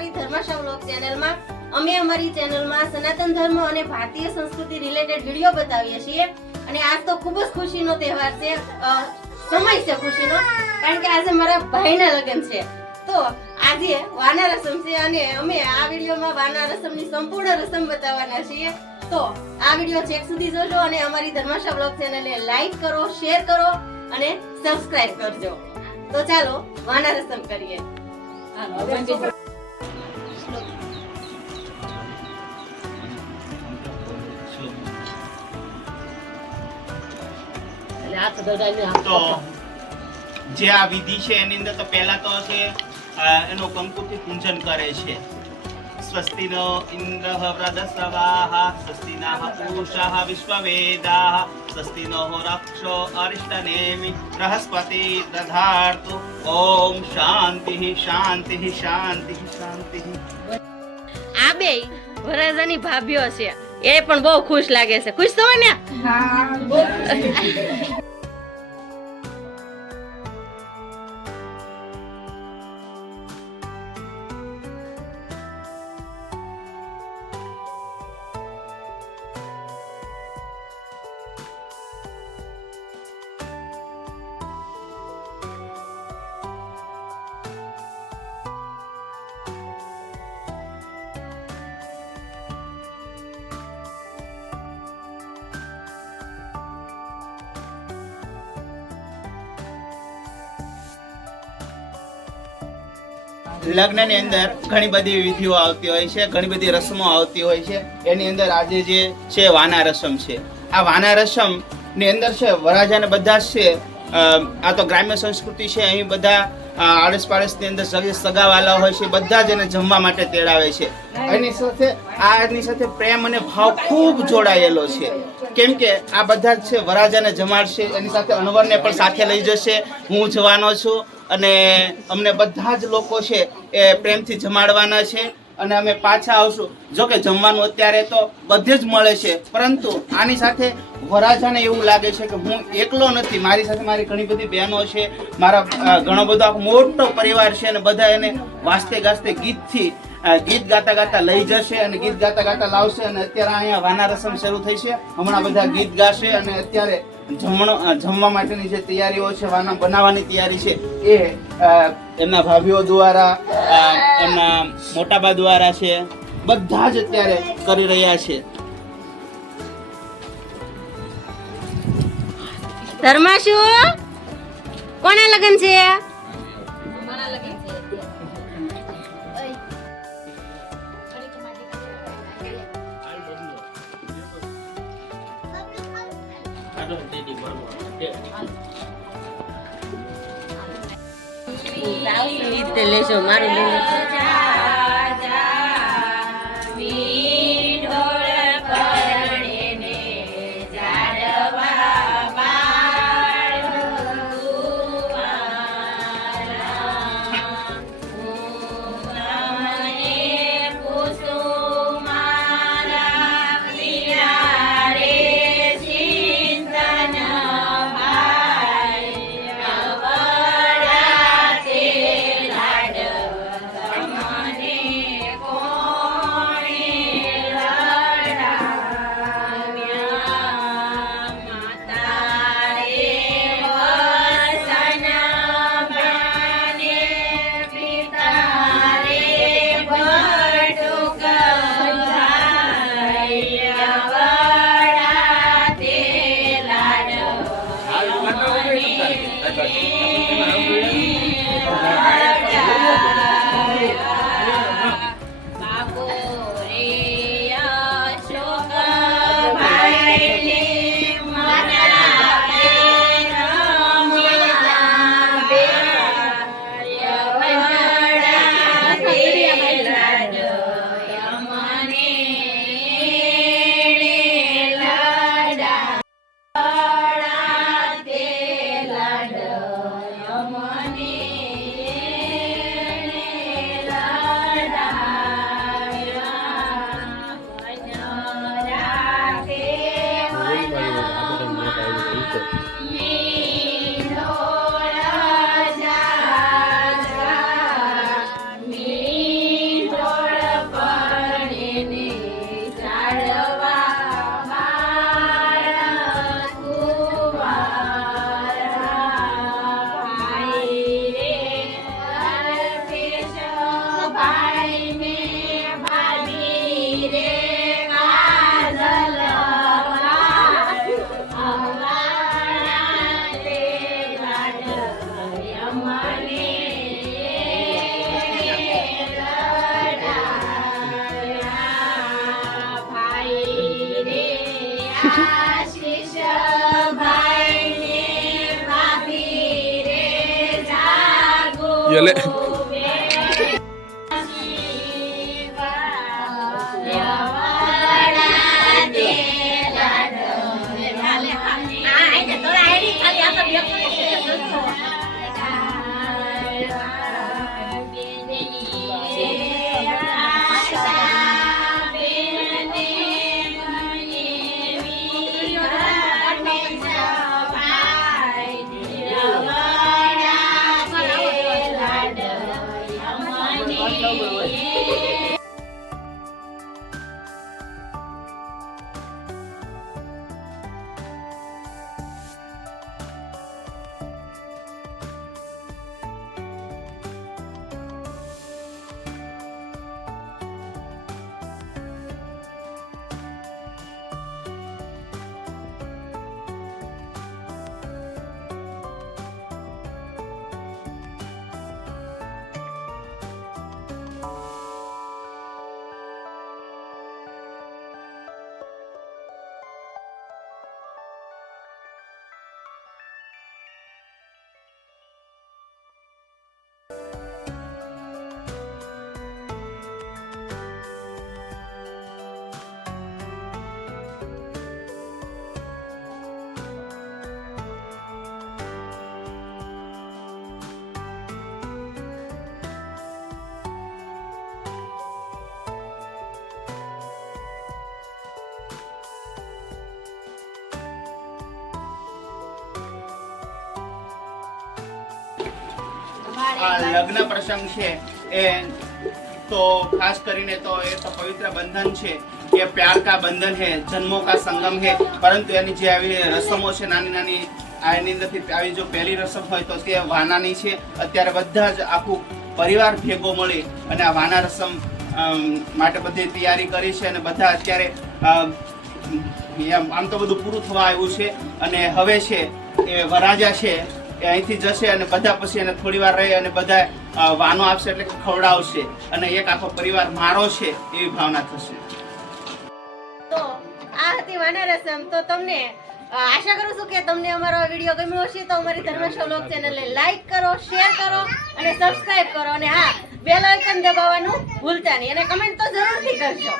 અમારી ધર્માશા વ્લોગ ચેનલમાં. અમે અમારી ચેનલમાં સનાતન ધર્મ અને ભારતીય સંસ્કૃતિ રિલેટેડ વિડીયો બતાવીએ છીએ અને આજ તો ખૂબ જ ખુશીનો તહેવાર છે. સમય છે ખુશીનો, કારણ કે આજે મારા ભાઈના લગ્ન છે. તો આજે વાના રસમ છે અને અમે આ વિડીયોમાં વાના રસમની સંપૂર્ણ રસમ બતાવવાના છીએ. તો આ વિડીયો છેક સુધી જોજો અને અમારી ધર્માશા વ્લોગ ચેનલને લાઈક કરો, શેર કરો અને સબસ્ક્રાઇબ કરજો. તો ચાલો વાના રસમ કરીએ. તો જે આ વિધિ છે એની અંદર તો પહેલા તો છે એનો કંકુથી પૂજન કરે છે. સ્વસ્તિનો ઇન્દ્રઃ વૃધસ્રવાઃ સ્વસ્તિનઃ પૂષાઃ વિશ્વવેદાઃ સ્વસ્તિનો રક્ષો અરિષ્ટનેમિ બૃહસ્પતિ દધાતુ. ઓમ શાંતિ શાંતિ શાંતિ શાંતિ. આ બે વરરાજાની ભાભીઓ છે, એ પણ બહુ ખુશ લાગે છે. ખુશ છો ને? લગ્નની અંદર ઘણી બધી વિધિઓ આવતી હોય છે, ઘણી બધી રસમો આવતી હોય છે. એની અંદર આજે જે છે વાના રસમ છે. આ વાના રસમ ની અંદર છે વરરાજાને બધા જ છે, આ તો ગ્રામ્ય સંસ્કૃતિ છે. અહીં બધા આડોશ પાડોશની અંદર સગાવાલા હોય છે, બધા જ એને જમવા માટે તેડાવે છે. એની સાથે પ્રેમ અને ભાવ ખૂબ જોડાયેલો છે, કેમ કે આ બધા જ છે વરરાજાને જમાડશે. એની સાથે અણવરને પણ સાથે લઈ જશે. હું જવાનો છું અને અમને બધા જ લોકો છે એ પ્રેમથી જમાડવાના છે અને અમે પાછા આવશું. જો કે જમવાનું અત્યારે તો બધે જ મળે છે, પરંતુ આની સાથે વરરાજાને એવું લાગે છે કે હું એકલો નથી, મારી સાથે મારી ઘણી બધી બહેનો છે, મારા ઘણો બધો મોટો પરિવાર છે અને બધા એને વાસ્તે ગાસ્તે ગીત ગાતા ગાતા લઈ જશે અને ગીત ગાતા ગાતા લાવશે. અને અત્યારે અહીંયા વાના રસમ શરૂ થઈ છે. હમણાં બધા ગીત ગાશે અને અત્યારે જમવા માટેની જે તૈયારીઓ છે, વાના બનાવવાની તૈયારી છે, એ એમના ભાભીઓ દ્વારા, એમના મોટાબા દ્વારા છે, બધા જ અત્યારે કરી રહ્યા છે. ધર્માશુ, કોના લગ્ન છે? લેજો મારું Yole. આ લગ્ન પ્રસંગ છે એ તો ખાસ કરીને તો એ તો પવિત્ર બંધન છે, ये प्यार का बंधन है, जन्मों का संगम है। પરંતુ એની જે આવી રસમો છે નાની નાની આની અંદરથી આવી જો પહેલી રસમ હોય તો તે વાનાની છે। અત્યારે બધા જ આખું પરિવાર ભેગો મળી અને આ વાના રસમ માટે બધી તૈયારી કરી છે અને બધા અત્યારે આમ તો બધું પૂરું થવા આવ્યું છે અને હવે છે એ વરાજા છે એ અહીંથી જશે અને બધા પછી એને થોડી વાર રહી અને બધા વાનો આપશે એટલે કે ખવડાવશે અને એક આખો પરિવાર મારો છે એવી ભાવના થશે। તો આ હતી વાના રસમ। તો તમને આશા કરું છું કે તમને અમારો આ વિડીયો ગમ્યો હશે તો અમારી ધર્મેશ વ્લોગ ચેનલને લાઈક કરો, શેર કરો અને સબસ્ક્રાઇબ કરો અને હા બેલ આઇકન દબાવવાનું ભૂલતા નહીં અને કમેન્ટ તો જરૂરથી કરજો।